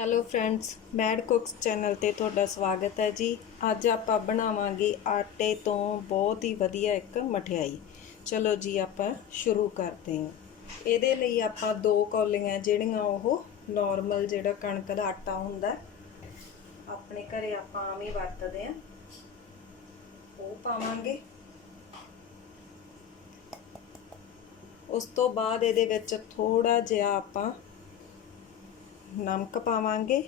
Hello friends mad cooks channel ਤੇ ਤੁਹਾਡਾ ਸਵਾਗਤ ਹੈ ਜੀ। ਅੱਜ ਆਪਾਂ ਬਣਾਵਾਂਗੇ ਆਟੇ ਤੋਂ ਬਹੁਤ ਹੀ ਵਧੀਆ ਇੱਕ ਮਠਿਆਈ। ਚਲੋ ਜੀ ਆਪਾਂ ਸ਼ੁਰੂ ਕਰਦੇ ਹਾਂ। ਇਹਦੇ ਲਈ ਆਪਾਂ ਦੋ ਕੌਲੀਆਂ ਜਿਹੜੀਆਂ ਉਹ ਨਾਰਮਲ ਜਿਹੜਾ ਕਣਕ ਦਾ ਆਟਾ ਹੁੰਦਾ, ਆਪਣੇ ਘਰੇ ਆਪਾਂ ਆਮ ਹੀ ਵਰਤਦੇ ਆ ਉਹ ਪਾਵਾਂਗੇ। ਉਸ ਤੋਂ ਬਾਅਦ ਇਹਦੇ ਵਿੱਚ ਥੋੜਾ ਜਿਹਾ ਆਪਾਂ ਨਮਕ ਪਾਵਾਂਗੇ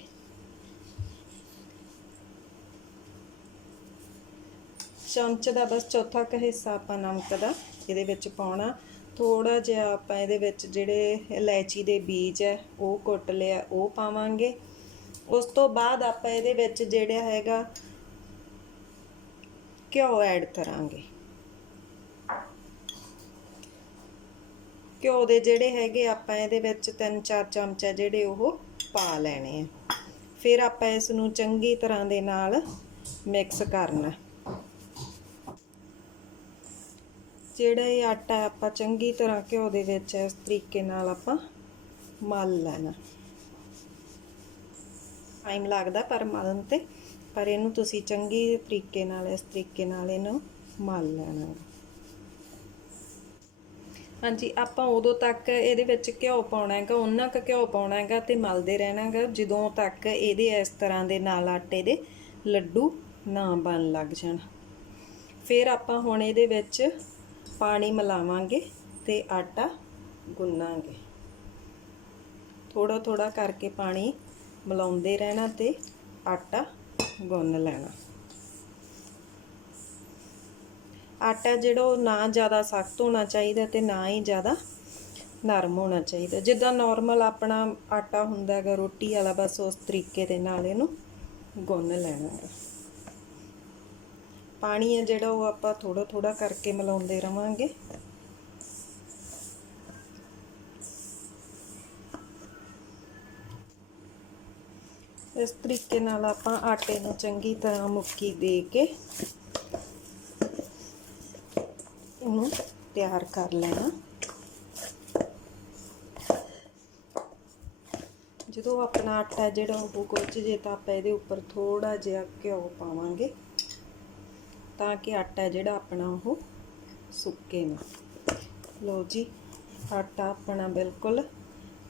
ਚਮਚ ਦਾ ਬਸ ਚੌਥਾ ਕੁ ਹਿੱਸਾ ਆਪਾਂ ਨਮਕ ਦਾ ਇਹਦੇ ਵਿੱਚ ਪਾਉਣਾ ਥੋੜਾ ਜਿਹਾ ਆਪਾਂ ਇਹਦੇ ਵਿੱਚ ਜਿਹੜੇ ਇਲਾਇਚੀ ਦੇ ਬੀਜ ਹੈ ਉਹ ਕੁੱਟ ਲਿਆ ਉਹ ਪਾਵਾਂਗੇ ਉਸ ਤੋਂ ਬਾਅਦ ਆਪਾਂ ਇਹਦੇ ਵਿੱਚ ਜਿਹੜਾ ਹੈਗਾ ਘਿਓ ਐਡ ਕਰਾਂਗੇ ਘਿਓ ਦੇ ਜਿਹੜੇ ਹੈਗੇ ਆਪਾਂ ਇਹਦੇ ਵਿੱਚ 3-4 ਚਮਚਾ ਜਿਹੜੇ ਉਹ ਪਾ ਲੈਣੇ ਆ। ਫਿਰ ਆਪਾਂ ਇਸ ਨੂੰ ਚੰਗੀ ਤਰ੍ਹਾਂ ਦੇ ਨਾਲ ਮਿਕਸ ਕਰਨਾ। ਜਿਹੜਾ ਇਹ ਆਟਾ ਆਪਾਂ ਚੰਗੀ ਤਰ੍ਹਾਂ ਘਿਓ ਦੇ ਵਿੱਚ ਇਸ ਤਰੀਕੇ ਨਾਲ ਆਪਾਂ ਮਲ ਲੈਣਾ। ਟਾਈਮ ਲੱਗਦਾ ਪਰ ਮਲਣ ਤੇ। ਪਰ ਇਹਨੂੰ ਤੁਸੀਂ ਚੰਗੀ ਤਰੀਕੇ ਨਾਲ, ਇਸ ਤਰੀਕੇ ਨਾਲ ਇਹਨੂੰ ਮਲ ਲੈਣਾ। ਹਾਂਜੀ, ਆਪਾਂ ਉਦੋਂ ਤੱਕ ਇਹਦੇ ਵਿੱਚ ਘਿਓ ਪਾਉਣਾ ਹੈਗਾ ਉਹਨਾਂ ਕ ਘਿਓ ਪਾਉਣਾ ਹੈਗਾ ਤੇ ਮਲਦੇ ਰਹਿਣਾ ਹੈਗਾ, ਜਦੋਂ ਤੱਕ ਇਹਦੇ ਇਸ ਤਰ੍ਹਾਂ ਦੇ ਨਾਲ ਆਟੇ ਦੇ ਲੱਡੂ ਨਾ ਬਣ ਲੱਗ ਜਾਣ। ਫਿਰ ਆਪਾਂ ਹੁਣ ਇਹਦੇ ਵਿੱਚ ਪਾਣੀ ਮਿਲਾਵਾਂਗੇ ਤੇ ਆਟਾ ਗੁੰਨਾਂਗੇ। ਥੋੜਾ ਥੋੜਾ ਕਰਕੇ ਪਾਣੀ ਮਿਲਾਉਂਦੇ ਰਹਿਣਾ ਤੇ ਆਟਾ ਗੁੰਨ ਲੈਣਾ। ਆਟਾ ਜਿਹੜਾ ਉਹ ਨਾ ਜ਼ਿਆਦਾ ਸਖਤ ਹੋਣਾ ਚਾਹੀਦਾ ਤੇ ਨਾ ਹੀ ਜ਼ਿਆਦਾ ਨਰਮ ਹੋਣਾ ਚਾਹੀਦਾ। ਜਿੱਦਾਂ ਨਾਰਮਲ ਆਪਣਾ ਆਟਾ ਹੁੰਦਾ ਹੈਗਾ, ਰੋਟੀ ਵਾਲਾ, ਬਸ ਉਸ ਤਰੀਕੇ ਦੇ ਨਾਲ ਇਹਨੂੰ ਗੁੰਨ ਲੈਣਾ ਹੈ। ਪਾਣੀ ਹੈ ਜਿਹੜਾ ਉਹ ਆਪਾਂ ਥੋੜਾ ਥੋੜਾ ਕਰਕੇ ਮਿਲਾਉਂਦੇ ਰਵਾਂਗੇ। ਇਸ ਤਰੀਕੇ ਨਾਲ ਆਪਾਂ ਆਟੇ ਨੂੰ ਚੰਗੀ ਤਰ੍ਹਾਂ ਮੁੱਕੀ ਦੇ ਕੇ ਇਹਨੂੰ ਤਿਆਰ ਕਰ ਲੈਣਾ। ਜਦੋਂ ਆਪਣਾ ਆਟਾ ਜਿਹੜਾ ਉਹ ਗੁੱਝ ਜੇ ਤਾਂ ਆਪਾਂ ਇਹਦੇ ਉੱਪਰ ਥੋੜਾ ਜਿਹਾ ਘਿਓ ਪਾਵਾਂਗੇ, ਤਾਂ ਕਿ ਆਟਾ ਜਿਹੜਾ ਆਪਣਾ ਉਹ ਸੁੱਕੇ ਨਾ। ਲਓ ਜੀ, ਆਟਾ ਆਪਣਾ ਬਿਲਕੁਲ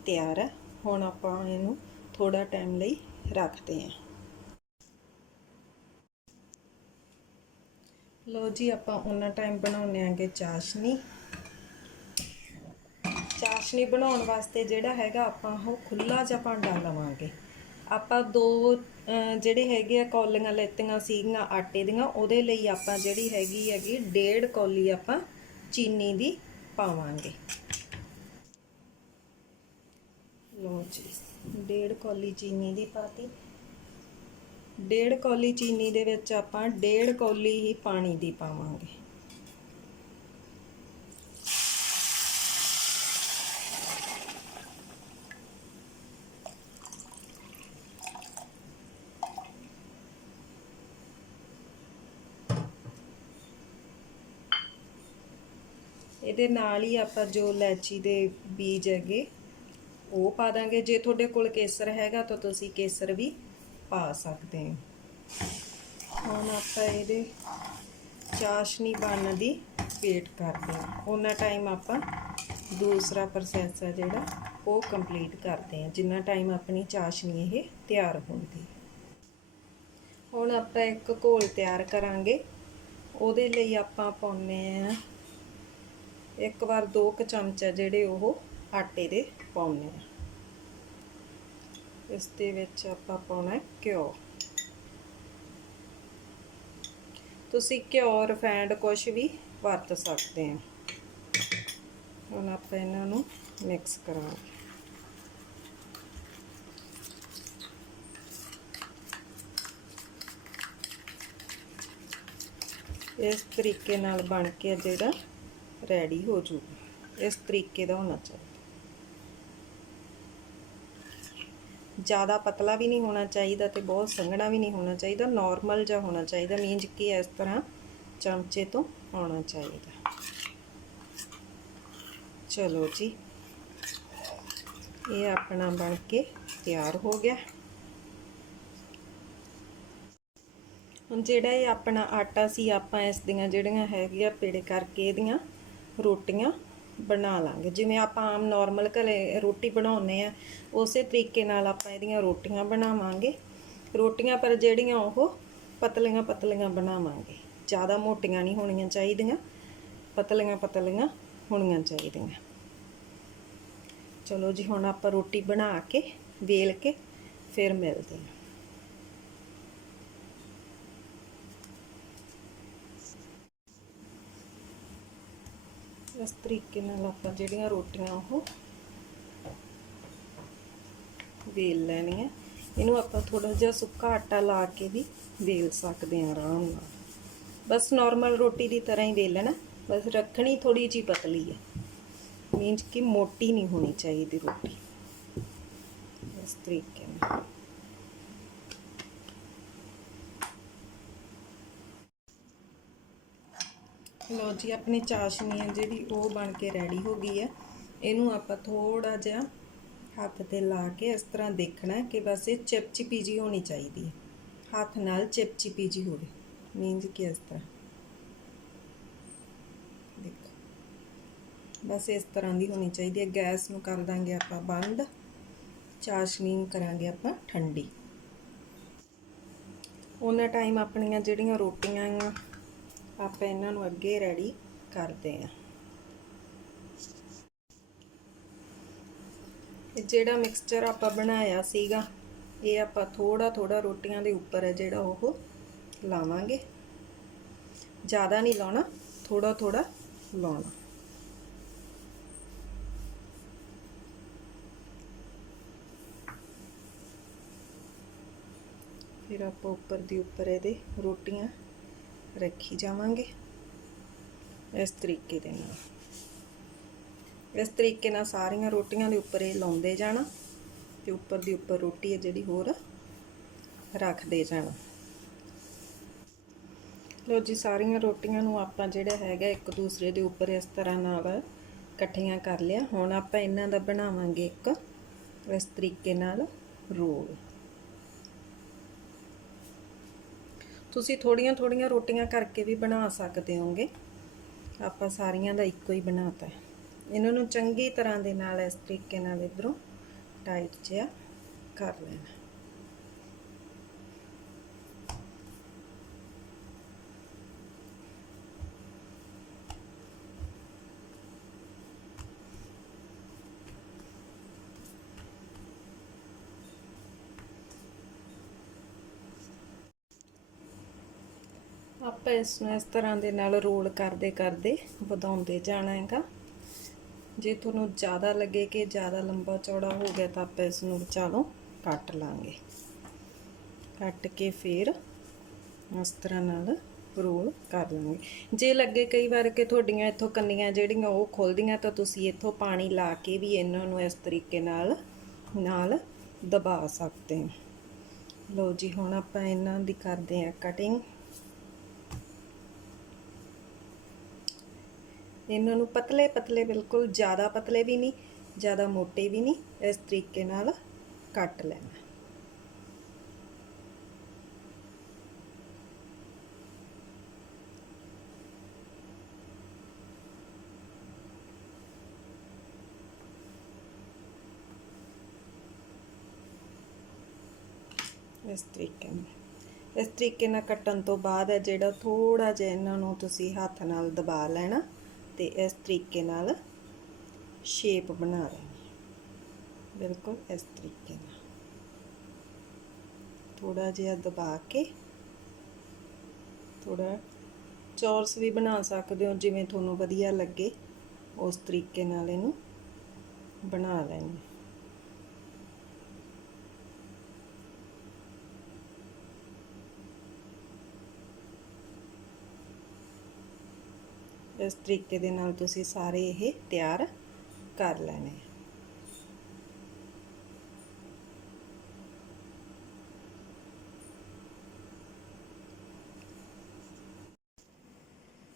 ਤਿਆਰ ਹੈ। ਹੁਣ ਆਪਾਂ ਇਹਨੂੰ ਥੋੜਾ ਟਾਈਮ ਲਈ ਰੱਖਦੇ ਹਾਂ। ਲੋ ਜੀ, ਆਪਾਂ ਉਹਨਾਂ ਟਾਈਮ ਬਣਾਉਣੇ ਆਂਗੇ ਚਾਸ਼ਨੀ। ਚਾਸ਼ਨੀ ਬਣਾਉਣ ਵਾਸਤੇ ਜਿਹੜਾ ਹੈਗਾ, ਆਪਾਂ ਉਹ ਖੁੱਲਾ ਜਿਹਾ ਭਾਂਡਾ ਲਵਾਂਗੇ। ਆਪਾਂ ਦੋ ਜਿਹੜੇ ਹੈਗੇ ਆ, ਕੌਲੀਆਂ ਲੈਤੀਆਂ ਸੀਗੀਆਂ ਆਟੇ ਦੀਆਂ, ਉਹਦੇ ਲਈ ਆਪਾਂ ਜਿਹੜੀ ਹੈਗੀ ਹੈਗੀ ਡੇਢ ਕੌਲੀ ਆਪਾਂ ਚੀਨੀ ਦੀ ਪਾਵਾਂਗੇ। ਲੋ ਜੀ, ਡੇਢ ਕੌਲੀ ਚੀਨੀ ਦੀ ਪਾਤੀ। ਡੇਢ ਕੌਲੀ ਚੀਨੀ ਦੇ ਵਿੱਚ ਆਪਾਂ ਡੇਢ ਕੌਲੀ ਹੀ ਪਾਣੀ ਦੀ ਪਾਵਾਂਗੇ। ਇਹਦੇ ਨਾਲ ਹੀ ਆਪਾਂ ਜੋ ਇਲਾਚੀ ਦੇ ਬੀਜ ਹੈਗੇ, ਉਹ ਪਾ ਦਾਂਗੇ। ਜੇ ਤੁਹਾਡੇ ਕੋਲ ਕੇਸਰ ਹੈਗਾ ਤਾਂ ਤੁਸੀਂ ਕੇਸਰ ਵੀ ਪਾ ਸਕਦੇ ਹਾਂ। ਹੁਣ ਆਪਾਂ ਇਹਦੇ ਚਾਸ਼ਨੀ ਬਣਨ ਦੀ ਵੇਟ ਕਰਦੇ ਹਾਂ। ਉਹਨਾਂ ਟਾਈਮ ਆਪਾਂ ਦੂਸਰਾ ਪ੍ਰੋਸੈਸ ਹੈ ਜਿਹੜਾ, ਉਹ ਕੰਪਲੀਟ ਕਰਦੇ ਹਾਂ, ਜਿੰਨਾ ਟਾਈਮ ਆਪਣੀ ਚਾਸ਼ਨੀ ਇਹ ਤਿਆਰ ਹੁੰਦੀ ਹੁਣ ਆਪਾਂ ਇੱਕ ਘੋਲ ਤਿਆਰ ਕਰਾਂਗੇ। ਉਹਦੇ ਲਈ ਆਪਾਂ ਪਾਉਨੇ ਆ ਇੱਕ ਵਾਰ ਦੋ ਕੁ ਚਮਚਾ ਜਿਹੜੇ ਉਹ ਆਟੇ ਦੇ ਪਾਉਨੇ ਆ ਇਸ ਦੇ ਵਿੱਚ ਆਪਾਂ ਪਾਉਣਾ ਘਿਓ। ਤੁਸੀਂ ਘਿਓ ਰਿਫਾਈਂਡ ਕੁਝ ਵੀ ਵਰਤ ਸਕਦੇ ਹੋ। ਹੁਣ ਆਪਾਂ ਇਹਨਾਂ ਨੂੰ ਮਿਕਸ ਕਰਾਂਗੇ। ਇਸ ਤਰੀਕੇ ਨਾਲ ਬਣ ਕੇ ਜਿਹੜਾ ਰੈਡੀ ਹੋ ਜੂਗਾ। ਇਸ ਤਰੀਕੇ ਦਾ ਹੋਣਾ ਚਾਹੀਦਾ। ਜ਼ਿਆਦਾ ਪਤਲਾ ਵੀ ਨਹੀਂ ਹੋਣਾ ਚਾਹੀਦਾ ਤੇ ਬਹੁਤ ਸੰਘਣਾ ਵੀ ਨਹੀਂ ਹੋਣਾ ਚਾਹੀਦਾ ਨਾਰਮਲ ਜਿਹਾ ਹੋਣਾ ਚਾਹੀਦਾ ਮੀਨਜ ਕਿ ਇਸ ਤਰ੍ਹਾਂ ਚਮਚੇ ਤੋਂ ਆਉਣਾ ਚਾਹੀਦਾ। ਚਲੋ ਜੀ, ਇਹ ਆਪਣਾ ਬਣ ਕੇ ਤਿਆਰ ਹੋ ਗਿਆ। ਹੁਣ ਜਿਹੜਾ ਇਹ ਆਪਣਾ ਆਟਾ ਸੀ, ਆਪਾਂ ਇਸ ਦੀਆਂ ਜਿਹੜੀਆਂ ਹੈਗੀਆਂ, ਪੇੜੇ ਕਰਕੇ ਇਹਦੀਆਂ ਰੋਟੀਆਂ ਬਣਾ ਲਾਂਗੇ। ਜਿਵੇਂ ਆਪਾਂ ਆਮ ਨਾਰਮਲ ਘਰੇ ਰੋਟੀ ਬਣਾਉਂਦੇ ਆ ਉਸੇ ਤਰੀਕੇ ਨਾਲ ਆਪਾਂ ਇਹਦੀਆਂ ਰੋਟੀਆਂ ਬਣਾਵਾਂਗੇ। ਰੋਟੀਆਂ ਪਰ ਜਿਹੜੀਆਂ ਉਹ ਪਤਲੀਆਂ ਪਤਲੀਆਂ ਬਣਾਵਾਂਗੇ। ਜ਼ਿਆਦਾ ਮੋਟੀਆਂ ਨਹੀਂ ਹੋਣੀਆਂ ਚਾਹੀਦੀਆਂ, ਪਤਲੀਆਂ ਪਤਲੀਆਂ ਹੋਣੀਆਂ ਚਾਹੀਦੀਆਂ। ਚਲੋ ਜੀ, ਹੁਣ ਆਪਾਂ ਰੋਟੀ ਬਣਾ ਕੇ, ਵੇਲ ਕੇ ਫਿਰ ਮਿਲਦੇ ਹਾਂ। ਇਸ ਤਰੀਕੇ ਨਾਲ ਆਪਾਂ ਜਿਹੜੀਆਂ ਰੋਟੀਆਂ ਉਹ ਵੇਲ ਲੈਣੀਆਂ। ਇਹਨੂੰ ਆਪਾਂ ਥੋੜਾ ਜਿਹਾ ਸੁੱਕਾ ਆਟਾ ਲਾ ਕੇ ਵੀ ਵੇਲ ਸਕਦੇ ਹਾਂ ਆਰਾਮ ਨਾਲ। ਬਸ ਨਾਰਮਲ ਰੋਟੀ ਦੀ ਤਰ੍ਹਾਂ ਹੀ ਵੇਲਣਾ, ਬਸ ਰੱਖਣੀ ਥੋੜੀ ਜੀ ਪਤਲੀ ਹੈ। ਮੀਨਸ ਕਿ ਮੋਟੀ ਨਹੀਂ ਹੋਣੀ ਚਾਹੀਦੀ ਰੋਟੀ। ਇਸ ਤਰੀਕੇ ਨਾਲ। ਲੋ ਜੀ, ਆਪਣੀ ਚਾਸ਼ਨੀ ਹੈ ਜਿਹੜੀ, ਉਹ ਬਣ ਕੇ ਰੈਡੀ ਹੋ ਗਈ ਹੈ। ਇਹਨੂੰ ਆਪਾਂ ਥੋੜਾ ਜਿਹਾ ਹੱਥ ਤੇ ਲਾ ਕੇ ਇਸ ਤਰ੍ਹਾਂ ਦੇਖਣਾ ਹੈ ਕਿ ਬਸ ਇਹ ਚਿਪਚਿਪੀ ਜੀ ਹੋਣੀ ਚਾਹੀਦੀ ਹੈ। ਹੱਥ ਨਾਲ ਚਿਪਚਿਪੀ ਜੀ ਹੋਵੇ। ਮੀਨਸ ਕਿ ਇਸ ਤਰ੍ਹਾਂ। ਦੇਖੋ। ਬਸ ਇਸ ਤਰ੍ਹਾਂ ਦੀ ਹੋਣੀ ਚਾਹੀਦੀ ਹੈ। ਗੈਸ ਨੂੰ ਕਰ ਦਾਂਗੇ ਆਪਾਂ ਬੰਦ। ਚਾਸ਼ਨੀ ਨੂੰ ਕਰਾਂਗੇ ਆਪਾਂ ਠੰਡੀ। ਉਹਨਾਂ ਟਾਈਮ ਆਪਣੀਆਂ ਜਿਹੜੀਆਂ ਰੋਟੀਆਂ ਆ ਆਪਾਂ ਇਹਨਾਂ ਨੂੰ ਅੱਗੇ ਰੈਡੀ ਕਰਦੇ ਆ ਜਿਹੜਾ ਮਿਕਸਚਰ ਆਪਾਂ ਬਣਾਇਆ ਸੀਗਾ, ਇਹ ਆਪਾਂ ਥੋੜਾ ਥੋੜਾ ਰੋਟੀਆਂ ਦੇ ਉੱਪਰ ਹੈ ਜਿਹੜਾ ਉਹ ਲਾਵਾਂਗੇ। ਜ਼ਿਆਦਾ ਨਹੀਂ ਲਾਉਣਾ ਥੋੜਾ ਥੋੜਾ ਲਾਉਣਾ। ਫਿਰ ਆਪਾਂ ਉੱਪਰ ਦੀ ਉੱਪਰ ਇਹਦੇ ਰੋਟੀਆਂ ਰੱਖੀ ਜਾਵਾਂਗੇ। ਇਸ ਤਰੀਕੇ ਦੇ ਨਾਲ। ਇਸ ਤਰੀਕੇ ਨਾਲ ਸਾਰੀਆਂ ਰੋਟੀਆਂ ਦੇ ਉੱਪਰ ਇਹ ਲਾਉਂਦੇ ਜਾਣਾ ਤੇ ਉੱਪਰ ਦੀ ਉੱਪਰ ਰੋਟੀ ਹੈ ਜਿਹੜੀ ਹੋਰ ਰੱਖਦੇ ਜਾਣਾ। ਲੋ ਜੀ, ਸਾਰੀਆਂ ਰੋਟੀਆਂ ਨੂੰ ਆਪਾਂ ਜਿਹੜਾ ਹੈਗਾ ਇੱਕ ਦੂਸਰੇ ਦੇ ਉੱਪਰ ਇਸ ਤਰ੍ਹਾਂ ਨਾਲ ਇਕੱਠੀਆਂ ਕਰ ਲਿਆ। ਹੁਣ ਆਪਾਂ ਇਹਨਾਂ ਦਾ ਬਣਾਵਾਂਗੇ ਇੱਕ ਇਸ ਤਰੀਕੇ ਨਾਲ ਰੋਲ। ਤੁਸੀਂ ਥੋੜੀਆਂ ਥੋੜੀਆਂ ਰੋਟੀਆਂ ਕਰਕੇ ਵੀ ਬਣਾ ਸਕਦੇ ਹੋਗੇ। ਆਪਾਂ ਸਾਰੀਆਂ ਦਾ ਇੱਕੋ ਹੀ ਬਣਾਤਾ ਹੈ। ਇਹਨਾਂ ਨੂੰ ਚੰਗੀ ਤਰ੍ਹਾਂ ਦੇ ਨਾਲ ਇਸ ਤਰੀਕੇ ਨਾਲ ਇਧਰੋਂ ਟਾਈਟ ਜਿਹਾ ਕਰ ਲੈਣਾ। ਆਪਾਂ ਇਸ ਨੂੰ ਇਸ ਤਰ੍ਹਾਂ ਦੇ ਨਾਲ ਰੋਲ ਕਰਦੇ ਕਰਦੇ ਵਧਾਉਂਦੇ ਜਾਣਾ ਹੈਗਾ ਜੇ ਤੁਹਾਨੂੰ ਜ਼ਿਆਦਾ ਲੱਗੇ ਕਿ ਜ਼ਿਆਦਾ ਲੰਬਾ ਚੌੜਾ ਹੋ ਗਿਆ ਤਾਂ ਆਪਾਂ ਇਸ ਨੂੰ ਵਿਚਾਲੋਂ ਕੱਟ ਲਾਂਗੇ। ਕੱਟ ਕੇ ਫਿਰ ਇਸ ਤਰ੍ਹਾਂ ਨਾਲ ਰੋਲ ਕਰ ਲਾਂਗੇ। ਜੇ ਲੱਗੇ ਕਈ ਵਾਰ ਕਿ ਤੁਹਾਡੀਆਂ ਇੱਥੋਂ ਕੰਨੀਆਂ ਜਿਹੜੀਆਂ ਉਹ ਖੁੱਲਦੀਆਂ ਤਾਂ ਤੁਸੀਂ ਇੱਥੋਂ ਪਾਣੀ ਲਾ ਕੇ ਵੀ ਇਹਨਾਂ ਨੂੰ ਇਸ ਤਰੀਕੇ ਨਾਲ ਨਾਲ ਦਬਾ ਸਕਦੇ ਹੋ। ਲਓ ਜੀ, ਹੁਣ ਆਪਾਂ ਇਹਨਾਂ ਦੀ ਕਰਦੇ ਹਾਂ ਕਟਿੰਗ ਇਹਨਾਂ ਨੂੰ ਪਤਲੇ ਪਤਲੇ ਬਿਲਕੁਲ ਜ਼ਿਆਦਾ ਪਤਲੇ ਵੀ ਨਹੀਂ, ਜ਼ਿਆਦਾ ਮੋਟੇ ਵੀ ਨਹੀਂ, ਇਸ ਤਰੀਕੇ ਨਾਲ ਕੱਟ ਲੈਣਾ। ਇਸ ਤਰੀਕੇ ਨਾਲ। ਇਸ ਤਰੀਕੇ ਨਾਲ ਕੱਟਣ ਤੋਂ ਬਾਅਦ ਹੈ ਜਿਹੜਾ ਥੋੜਾ ਜਿਹਾ ਇਹਨਾਂ ਨੂੰ ਤੁਸੀਂ ਹੱਥ ਨਾਲ ਦਬਾ ਲੈਣਾ। ਤੇ ਇਸ ਤਰੀਕੇ ਨਾਲ ਸ਼ੇਪ ਬਣਾ ਲੈਣੀ ਬਿਲਕੁਲ ਇਸ ਤਰੀਕੇ ਨਾਲ। ਥੋੜਾ ਜਿਹਾ ਦਬਾ ਕੇ ਥੋੜਾ ਚੌਰਸ ਵੀ ਬਣਾ ਸਕਦੇ ਹੋ, ਜਿਵੇਂ ਤੁਹਾਨੂੰ ਵਧੀਆ ਲੱਗੇ, ਉਸ ਤਰੀਕੇ ਨਾਲ ਇਹਨੂੰ ਬਣਾ ਲੈਣੀ ਇਸ ਤਰੀਕੇ ਦੇ ਨਾਲ ਤੁਸੀਂ ਸਾਰੇ ਇਹ ਤਿਆਰ ਕਰ ਲੈਣੇ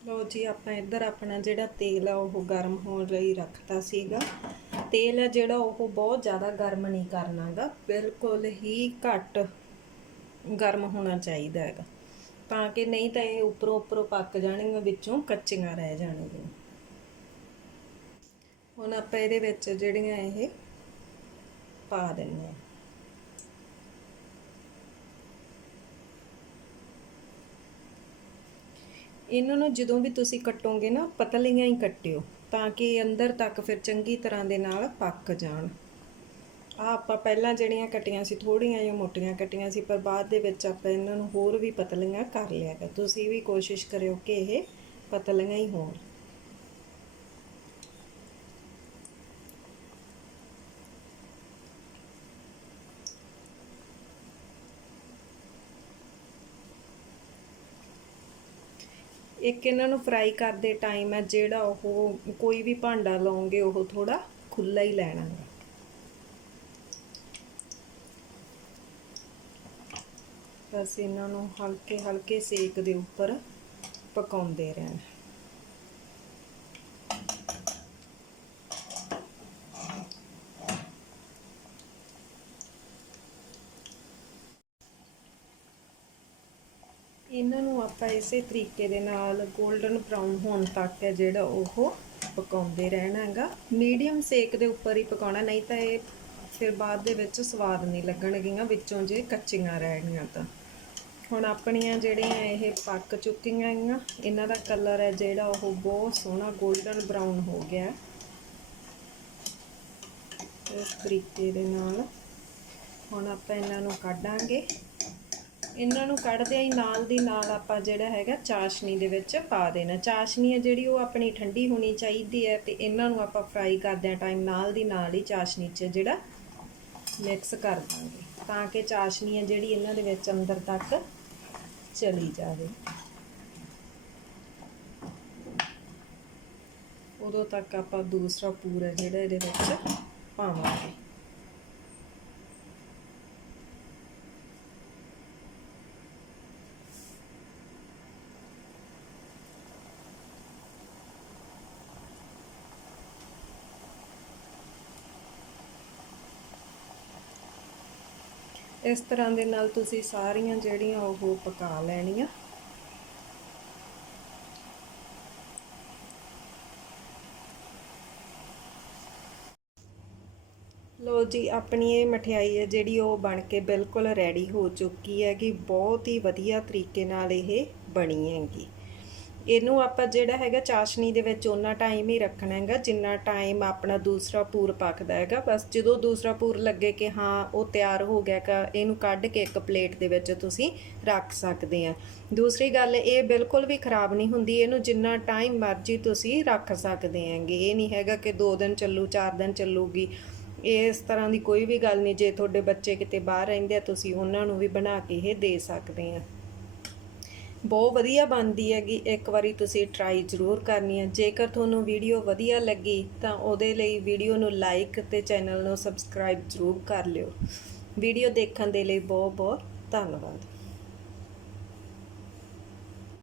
ਲਓ ਜੀ, ਆਪਾਂ ਇੱਧਰ ਆਪਣਾ ਜਿਹੜਾ ਤੇਲ ਆ, ਉਹ ਗਰਮ ਹੋਣ ਲਈ ਰੱਖਤਾ ਸੀਗਾ। ਤੇਲ ਹੈ ਜਿਹੜਾ, ਉਹ ਬਹੁਤ ਜ਼ਿਆਦਾ ਗਰਮ ਨਹੀਂ ਕਰਨਾਗਾ, ਬਿਲਕੁਲ ਹੀ ਘੱਟ ਗਰਮ ਹੋਣਾ ਚਾਹੀਦਾ ਹੈਗਾ। ਤਾਂ ਕਿ ਨਹੀਂ ਤਾਂ ਇਹ ਉੱਪਰੋਂ ਉੱਪਰੋਂ ਪੱਕ ਜਾਣਗੀਆਂ, ਵਿੱਚੋਂ ਕੱਚੀਆਂ ਰਹਿ ਜਾਣਗੀਆਂ। ਹੁਣ ਆਪਾਂ ਇਹਦੇ ਵਿੱਚ ਜਿਹੜੀਆਂ ਇਹ ਪਾ ਦਿੰਨੇ ਆ ਇਹਨਾਂ ਨੂੰ ਜਦੋਂ ਵੀ ਤੁਸੀਂ ਕੱਟੋਗੇ ਨਾ, ਪਤਲੀਆਂ ਹੀ ਕੱਟਿਓ ਤਾਂ ਕਿ ਇਹ ਅੰਦਰ ਤੱਕ ਫਿਰ ਚੰਗੀ ਤਰ੍ਹਾਂ ਦੇ ਨਾਲ ਪੱਕ ਜਾਣ। ਆ ਆਪਾਂ ਪਹਿਲਾਂ ਜਿਹੜੀਆਂ ਕੱਟੀਆਂ ਸੀ ਥੋੜੀਆਂ ਜਿਹੀਆਂ ਮੋਟੀਆਂ ਕੱਟੀਆਂ ਸੀ, ਪਰ ਬਾਅਦ ਦੇ ਵਿੱਚ ਆਪਾਂ ਇਹਨਾਂ ਨੂੰ ਹੋਰ ਵੀ ਪਤਲੀਆਂ ਕਰ ਲਿਆ ਗਾ। ਤੁਸੀਂ ਵੀ ਕੋਸ਼ਿਸ਼ ਕਰਿਓ ਕਿ ਇਹ ਪਤਲੀਆਂ ਹੀ ਹੋਣ। ਇੱਕ ਇਹਨਾਂ ਨੂੰ ਫਰਾਈ ਕਰਦੇ ਟਾਈਮ ਹੈ ਜਿਹੜਾ ਉਹ ਕੋਈ ਵੀ ਭਾਂਡਾ ਲਾਉਂਗੇ ਉਹ ਥੋੜਾ ਖੁੱਲਾ ਹੀ ਲੈਣਾ ਹੈ ਬਸ ਇਹਨਾਂ ਨੂੰ ਹਲਕੇ ਹਲਕੇ ਸੇਕ ਦੇ ਉੱਪਰ ਪਕਾਉਂਦੇ ਰਹਿਣਾ। ਇਹਨਾਂ ਨੂੰ ਆਪਾਂ ਇਸੇ ਤਰੀਕੇ ਦੇ ਨਾਲ 골ਡਨ ਬ੍ਰਾਊਨ ਹੋਣ ਤੱਕ ਹੈ ਜਿਹੜਾ ਉਹ ਪਕਾਉਂਦੇ ਰਹਿਣਾ ਹੈਗਾ। ਮੀਡੀਅਮ ਸੇਕ ਦੇ ਉੱਪਰ ਹੀ ਪਕਾਉਣਾ, ਨਹੀਂ ਤਾਂ ਇਹ ਫਿਰ ਬਾਅਦ ਦੇ ਵਿੱਚ ਸਵਾਦ ਨਹੀਂ ਲੱਗਣਗੀਆਂ, ਵਿੱਚੋਂ ਜੇ ਕੱਚੀਆਂ ਰਹਿਣਗੀਆਂ ਤਾਂ। ਹੁਣ ਆਪਣੀਆਂ ਜਿਹੜੀਆਂ ਇਹ ਪੱਕ ਚੁੱਕੀਆਂ ਹੈਗੀਆਂ ਇਹਨਾਂ ਦਾ ਕਲਰ ਹੈ ਜਿਹੜਾ ਉਹ ਬਹੁਤ ਸੋਹਣਾ 골ਡਨ ਬਰਾਊਨ ਹੋ ਗਿਆ ਇਸ ਤਰੀਕੇ ਦੇ ਨਾਲ ਹੁਣ ਆਪਾਂ ਇਹਨਾਂ ਨੂੰ ਕੱਢਾਂਗੇ। ਇਹਨਾਂ ਨੂੰ ਕੱਢਦੇ ਹੀ ਨਾਲ ਦੀ ਨਾਲ ਆਪਾਂ ਜਿਹੜਾ ਹੈਗਾ ਚਾਸ਼ਨੀ ਦੇ ਵਿੱਚ ਪਾ ਦੇਣਾ। ਚਾਸ਼ਨੀ ਹੈ ਜਿਹੜੀ ਉਹ ਆਪਣੀ ਠੰਡੀ ਹੋਣੀ ਚਾਹੀਦੀ ਹੈ ਤੇ ਇਹਨਾਂ ਨੂੰ ਆਪਾਂ ਫਰਾਈ ਕਰਦਿਆਂ ਟਾਈਮ ਨਾਲ ਦੀ ਨਾਲ ਹੀ ਚਾਸ਼ਨੀ 'ਚ ਜਿਹੜਾ ਮਿਕਸ ਕਰ ਦਾਂਗੇ। ਤਾਂ ਕਿ ਚਾਸ਼ਨੀ ਹੈ ਜਿਹੜੀ ਇਹਨਾਂ ਦੇ ਵਿੱਚ ਅੰਦਰ ਤੱਕ ਚਲੀ ਜਾਵੇ। ਉਦੋਂ ਤੱਕ ਆਪਾਂ ਦੂਸਰਾ ਪੂਰਾ ਜਿਹੜਾ ਇਹਦੇ ਵਿੱਚ ਪਾਵਾਂਗੇ। ਇਸ ਤਰ੍ਹਾਂ ਦੇ ਨਾਲ ਤੁਸੀਂ ਸਾਰੀਆਂ ਜਿਹੜੀਆਂ ਉਹ ਪਕਾ ਲੈਣੀਆਂ। ਲੋ ਜੀ, ਆਪਣੀ ਇਹ ਮਠਿਆਈ ਹੈ ਜਿਹੜੀ ਉਹ ਬਣ ਕੇ ਬਿਲਕੁਲ ਰੈਡੀ ਹੋ ਚੁੱਕੀ ਹੈਗੀ। ਬਹੁਤ ਹੀ ਵਧੀਆ ਤਰੀਕੇ ਨਾਲ ਇਹ ਬਣੀ ਹੈਗੀ। ਇਹਨੂੰ ਆਪਾਂ ਜਿਹੜਾ ਹੈਗਾ ਚਾਸ਼ਨੀ ਦੇ ਵਿੱਚ ਉਹਨਾਂ ਟਾਈਮ ਹੀ ਰੱਖਣਾ ਹੈਗਾ, ਜਿੰਨਾ ਟਾਈਮ ਆਪਣਾ ਦੂਸਰਾ ਪੂਰ ਪੱਕਦਾ ਹੈਗਾ। ਬਸ ਜਦੋਂ ਦੂਸਰਾ ਪੂਰ ਲੱਗੇ ਕਿ ਹਾਂ, ਉਹ ਤਿਆਰ ਹੋ ਗਿਆ ਕਾ ਇਹਨੂੰ ਕੱਢ ਕੇ ਇੱਕ ਪਲੇਟ ਦੇ ਵਿੱਚ ਤੁਸੀਂ ਰੱਖ ਸਕਦੇ ਆ। ਦੂਸਰੀ ਗੱਲ, ਇਹ ਬਿਲਕੁਲ ਵੀ ਖਰਾਬ ਨਹੀਂ ਹੁੰਦੀ, ਇਹਨੂੰ ਜਿੰਨਾ ਟਾਈਮ ਮਰਜ਼ੀ ਤੁਸੀਂ ਰੱਖ ਸਕਦੇ ਹੈਗੇ। ਇਹ ਨਹੀਂ ਹੈਗਾ ਕਿ 2 ਦਿਨ ਚੱਲੂ 4 ਦਿਨ ਚੱਲੂਗੀ। ਇਸ ਤਰ੍ਹਾਂ ਦੀ ਕੋਈ ਵੀ ਗੱਲ ਨਹੀਂ, ਜੇ ਤੁਹਾਡੇ ਬੱਚੇ ਕਿਤੇ ਬਾਹਰ ਰਹਿੰਦੇ ਆ, ਤੁਸੀਂ ਉਹਨਾਂ ਨੂੰ ਵੀ ਬਣਾ ਕੇ ਇਹ ਦੇ ਸਕਦੇ ਆ। ਬਹੁਤ ਵਧੀਆ ਬਣਦੀ ਹੈਗੀ, ਇੱਕ ਵਾਰੀ ਤੁਸੀਂ ਟਰਾਈ ਜ਼ਰੂਰ ਕਰਨੀ ਹੈ। ਜੇਕਰ ਤੁਹਾਨੂੰ ਵੀਡੀਓ ਵਧੀਆ ਲੱਗੀ, ਤਾਂ ਉਹਦੇ ਲਈ ਵੀਡੀਓ ਨੂੰ ਲਾਈਕ ਤੇ ਚੈਨਲ ਨੂੰ ਸਬਸਕ੍ਰਾਈਬ ਜ਼ਰੂਰ ਕਰ ਲਿਓ। ਵੀਡੀਓ ਦੇਖਣ ਦੇ ਲਈ ਬਹੁਤ ਬਹੁਤ ਧੰਨਵਾਦ।